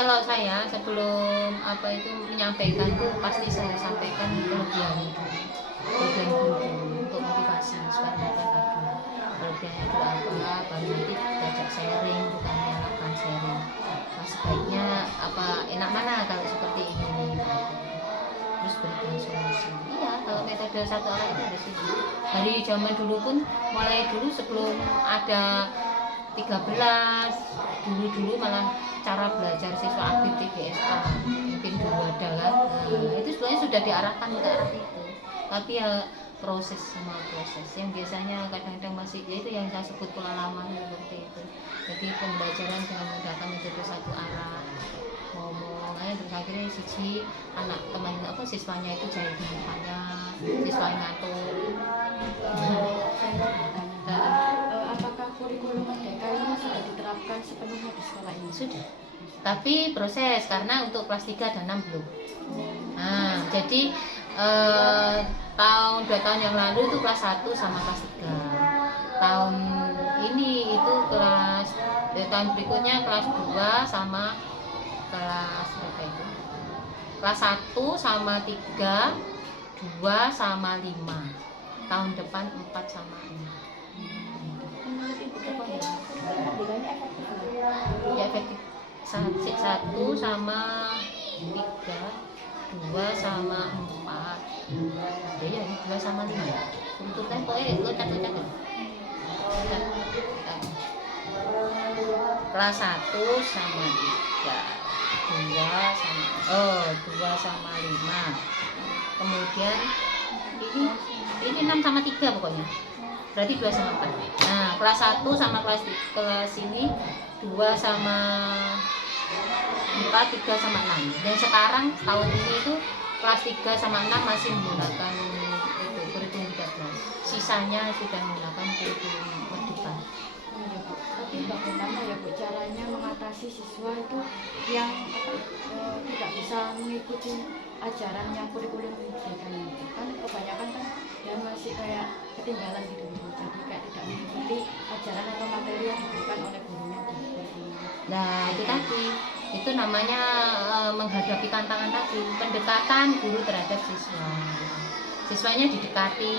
kalau saya sebelum apa itu menyampaikan itu pasti saya sampaikan kelebihan guru untuk motivasi supaya mereka tahu kelebihannya itu apa, baru nanti diajak sharing, bukan menyalahkan sharing. Nah, sebaiknya apa enak mana kalau seperti ini, terus berikan solusi. Iya, kalau metode satu arah itu ada sih. Dari zaman dulu pun, mulai dulu sebelum ada 13, dulu malah cara belajar siswa aktif TGSA mungkin dulu ada kan. Nah, itu sebenarnya sudah diarahkan ke arah itu, tapi ya proses yang biasanya kadang-kadang masih, yaitu yang saya sebut pola lama seperti itu. Jadi pembelajaran dengan menggunakan metode satu arah, ngomong terus akhirnya siji anak teman apa siswanya itu jahit mukanya, siswanya ngantuk. Apakah kurikulum merdeka ini sudah diterapkan sepenuhnya di sekolah ini? Sudah, tapi proses, karena untuk kelas 3 dan 6 belum. Nah, jadi tahun 2 tahun yang lalu itu kelas 1 sama kelas 3. Tahun ini itu kelas tahun berikutnya kelas 2 sama kelas berapa itu? Kelas 1 sama 3, 2 sama 5. Tahun depan 4 sama 5. Ya efektif 1 sama 3, 2 sama 4. Ya 2 sama 5. Untuk pokoknya lo catat. Kelas 1 sama 3, 2 sama 5. Kemudian ini 6 sama 3 pokoknya. Berarti 2 sama 4. Nah, kelas 1 sama kelas ini 2 sama 4, 3 sama 6. Dan sekarang tahun ini itu kelas 3 sama 6 masih menggunakan itu kurikulum 13. Sisanya sudah menggunakan kurikulum merdeka. Tapi bagaimana ya Bu caranya mengatasi siswa itu yang tidak bisa mengikuti ajaran yang kurikulum merdeka itu? Kan kebanyakan kan dia masih kayak ketinggalan gitu, jadi kayak tidak mengikuti ajaran atau materi yang diberikan oleh gurunya di kurikulum. Nah, itu tadi, itu namanya menghadapi tantangan tadi, pendekatan guru terhadap siswa. Siswanya didekati,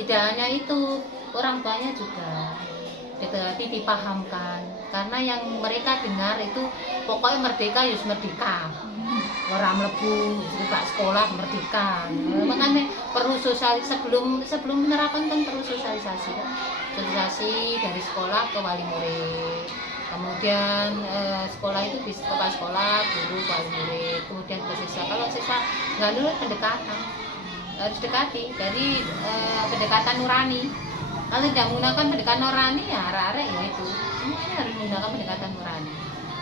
tidak hanya itu, orang tuanya juga didekati, dipahamkan. Karena yang mereka dengar itu pokoknya merdeka yus merdeka, orang mlebu buka sekolah merdeka. Makanya perlu sosialisasi sebelum penerapan kan perlu sosialisasi dari sekolah ke wali murid. Kemudian sekolah itu bisa kepala sekolah, guru, wali murid, kemudian ke siswa. Kalau siswa nggak lulus, pendekatan harus dekati dari pendekatan nurani. Kalau tidak menggunakan pendekatan nurani ya arek-arek ya itu semuanya harus menggunakan pendekatan nurani.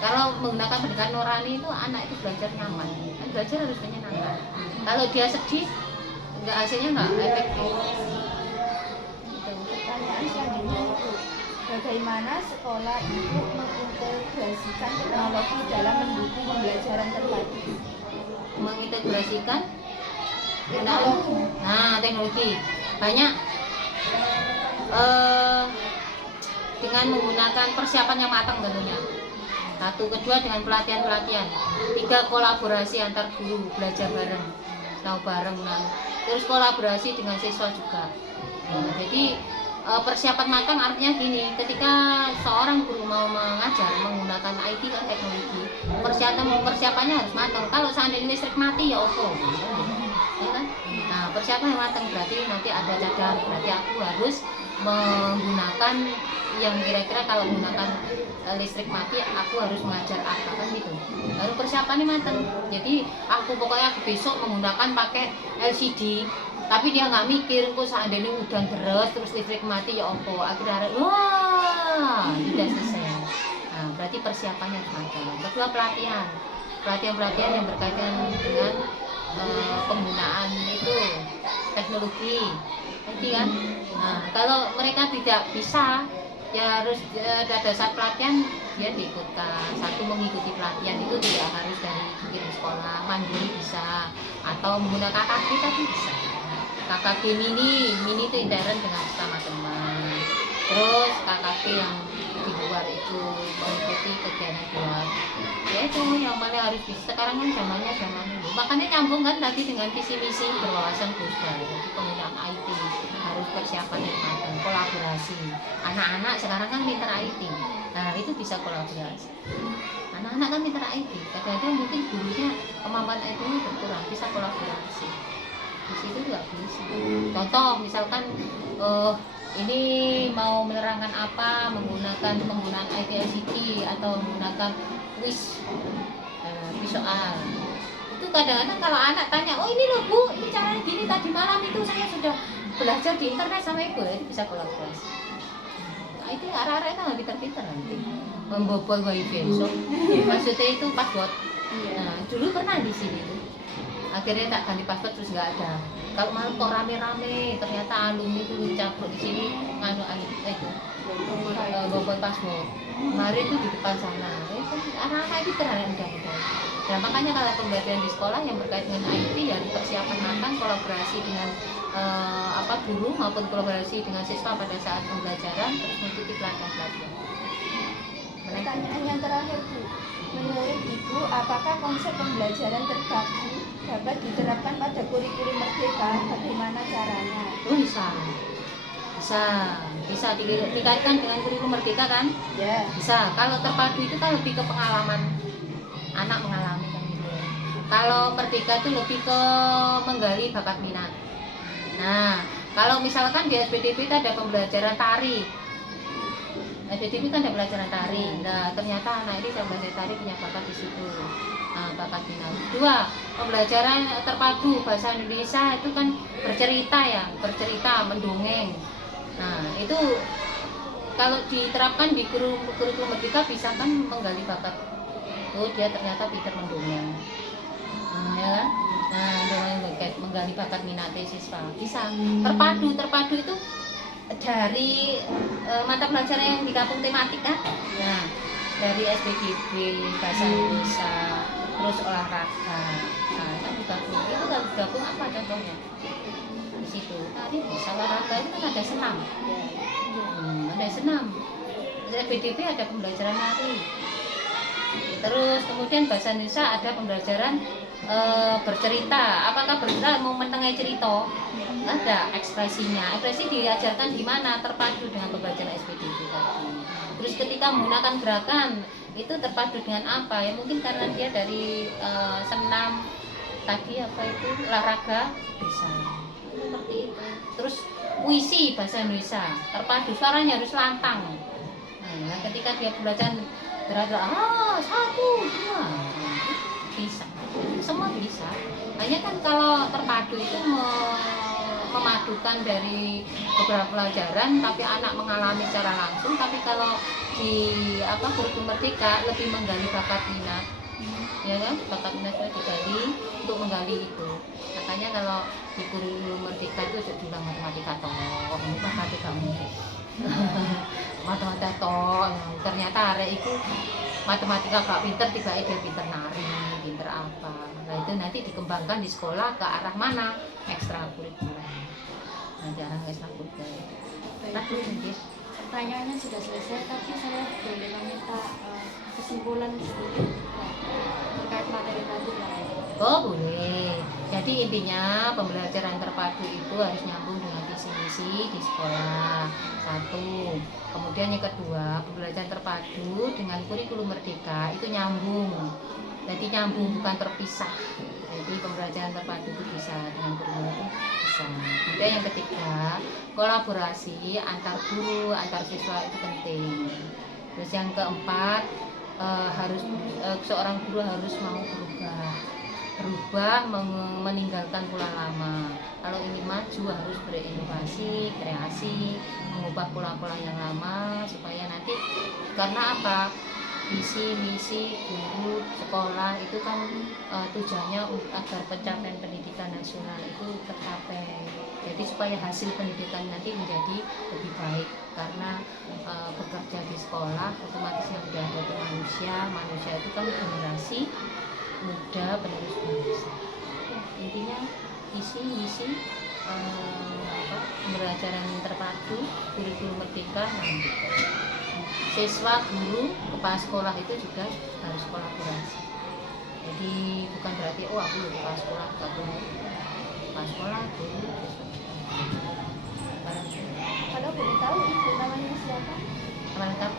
Kalau menggunakan pendekatan nurani itu anak itu belajar nyaman, belajar harus menyenangkan. Kalau dia sedih, hasilnya nggak efektif. Pertanyaan selanjutnya itu, bagaimana sekolah itu mengintegrasikan teknologi dalam mendukung pembelajaran terpadu? Mengintegrasikan teknologi banyak dengan menggunakan persiapan yang matang tentunya. 1, kedua dengan pelatihan, 3 kolaborasi antar guru, belajar bareng, tahu bareng, terus kolaborasi dengan siswa juga. Jadi persiapan matang artinya gini, ketika seorang guru mau mengajar menggunakan IT kan teknologi, persiapannya harus matang. Kalau seandainya listrik mati ya opo, ya kan? Nah, persiapan yang matang berarti nanti ada cadang, berarti aku harus menggunakan yang kira-kira kalau menggunakan listrik mati aku harus mengajar apa kan gitu. Baru persiapannya matang. Jadi pokoknya aku besok menggunakan pakai LCD. Tapi dia nggak mikir, kok seandainya udah deres terus listrik mati ya opo, akhirnya wah sudah selesai. Nah, berarti persiapannya matang. Kedua pelatihan yang berkaitan dengan penggunaan itu teknologi, nanti kan. Nah, kalau mereka tidak bisa, ya harus ada saat pelatihan dia diikutkan. 1 mengikuti pelatihan itu tidak harus dari kirim sekolah, mandiri bisa, atau menggunakan KKG tapi bisa. KKG mini itu intern dengan sama teman. Terus KKG yang di luar itu mengikuti kegiatan luar. Ya itu yang paling harus bisa. Sekarang kan zamannya zaman dulu. Makanya nyambung kan tadi dengan visi misi berwawasan global. Jadi penggunaan IT harus persiapan yang matang, kolaborasi. Anak-anak sekarang kan pintar IT. Nah itu bisa kolaborasi. Anak-anak kan pintar IT. Kadang-kadang mungkin gurunya kemampuan IT-nya berkurang, bisa kolaborasi. Di situ juga bisa. Contoh misalkan ini mau menerangkan apa menggunakan penggunaan IT ICT atau menggunakan kuis soal. Itu kadang-kadang kalau anak tanya, oh ini loh Bu, ini caranya gini, tadi malam itu saya sudah belajar di internet sama ibu, itu bisa kolaborasi. Nah, itu arah-arah itu nggak pintar-pintar nanti membobol wifi. So, maksudnya itu password. Nah, dulu pernah di sini tuh. Akhirnya tak ganti password terus nggak ada. Kalau malam kok rame-rame, ternyata alumni itu campur di sini itu bobol password. Kemarin itu di depan sana, anak-anak itu terhadap undang-undang. Nah makanya kalau pembelajaran di sekolah yang berkait dengan IT ya persiapan matang, kolaborasi dengan guru maupun kolaborasi dengan siswa pada saat pembelajaran, terus mengikuti pelatihan-pelatihan. Pertanyaan yang terakhir Bu, menurut Ibu apakah konsep pembelajaran terbagi dapat diterapkan pada kurikulum merdeka? Bagaimana caranya? Oh, bisa dikaitkan dengan kurikulum merdeka kan? Ya. Bisa. Kalau terpadu itu kan lebih ke pengalaman, anak mengalami kan gitu. Kalau merdeka itu lebih ke menggali bakat minat. Nah, kalau misalkan di SPDP itu ada pembelajaran tari. SPDP kan ada pelajaran tari. Nah, ternyata anak ini yang belajar tari punya bakat di situ. Nah, bakat minat. Kedua, pembelajaran terpadu bahasa Indonesia itu kan bercerita, mendongeng. Nah, itu kalau diterapkan di kurikulum merdeka bisa kan menggali bakat. Oh, dia ternyata pintar mendongeng. Nah, ya kan? Nah, menggali bakat minat siswa. Bisa. Terpadu itu dari mata pelajaran yang digabung tematik kan. Nah, dari SPDB, bahasa Indonesia, terus olahraga. Nah, kan digabung. Itu kalau digabung apa contohnya? Di situ. Tadi bisa olahraga itu kan ada senam. Ada senam. SPDB ada pembelajaran nari. Terus kemudian bahasa Indonesia ada pembelajaran bercerita. Apakah bercerita mau menengahi cerita? Ada ekspresinya. Ekspresi diajarkan di mana? Terpadu dengan pembelajaran SPDB tadi. Terus ketika menggunakan gerakan itu terpadu dengan apa? Ya mungkin karena dia dari senam tadi olahraga bisa. Seperti itu. Terus puisi bahasa Indonesia terpadu, suaranya harus lantang. Nah, ketika dia belajar satu dua bisa, semua bisa. Hanya kan kalau terpadu itu memadukan dari beberapa pelajaran, tapi anak mengalami secara langsung. Tapi kalau di kurikulum merdeka lebih menggali bakat minat, ya kan? Bakat minat itu digali untuk menggali itu. Katanya kalau di kurikulum merdeka itu dibilang matematika ternyata arek itu matematika gak pinter, tiba dia pinter nari, pinter apa. Nah itu nanti dikembangkan di sekolah ke arah mana? Ekstrakurikuler. Nah jarang ekstrakurikuler. Pertanyaannya sudah selesai, tapi saya boleh meminta kesimpulan sedikit terkait materi tadi Pak. Oh boleh. Jadi intinya pembelajaran terpadu itu harus nyambung dengan visi misi di sekolah. Satu. Kemudian yang kedua, pembelajaran terpadu dengan kurikulum merdeka itu nyambung. Jadi nyambung bukan terpisah. Jadi pembelajaran terpadu itu bisa dengan kurikulum itu bisa. Kemudian yang ketiga, kolaborasi antar guru, antar siswa itu penting. Terus yang keempat, seorang guru harus mau berubah, meninggalkan pola lama. Kalau ingin maju harus berinovasi, kreasi, mengubah pola-pola yang lama supaya nanti, karena apa? Visi misi guru sekolah itu kan tujuannya agar pencapaian pendidikan nasional itu tercapai. Jadi supaya hasil pendidikan nanti menjadi lebih baik, karena bekerja di sekolah otomatis yang sudah jadi manusia itu kan generasi muda penerus bangsa. Intinya visi misi pembelajaran terpadu kurikulum merdeka nanti. siswa, guru, kepala sekolah itu juga harus kolaborasi. Jadi bukan berarti oh aku kepala sekolah, gak boleh. Kepala sekolah, guru, siswa. Kalau boleh tahu ibu namanya siapa? Nama lengkap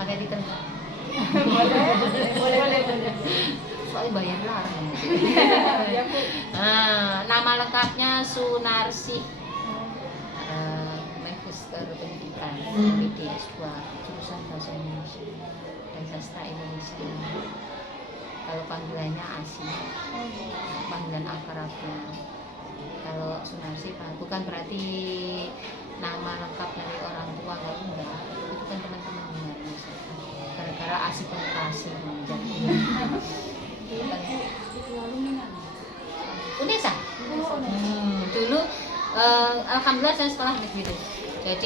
pakai titel. Boleh. Soalnya bayar larang. Ya Bu. Nama lengkapnya Sunarsih, Magister Pendidikan PD S2 jurusan Bahasa Indonesia dan Sastra Indonesia. Kalau panggilannya Asi, panggilan akrabnya. Kalau Sunarsih bukan berarti nama lengkap dari orang tua, kalau enggak, itu kan teman-teman yang gara-gara Asi penekasi menjadi Itu alumni mana? Unesa. Dulu alhamdulillah saya sekolah negeri itu. Jadi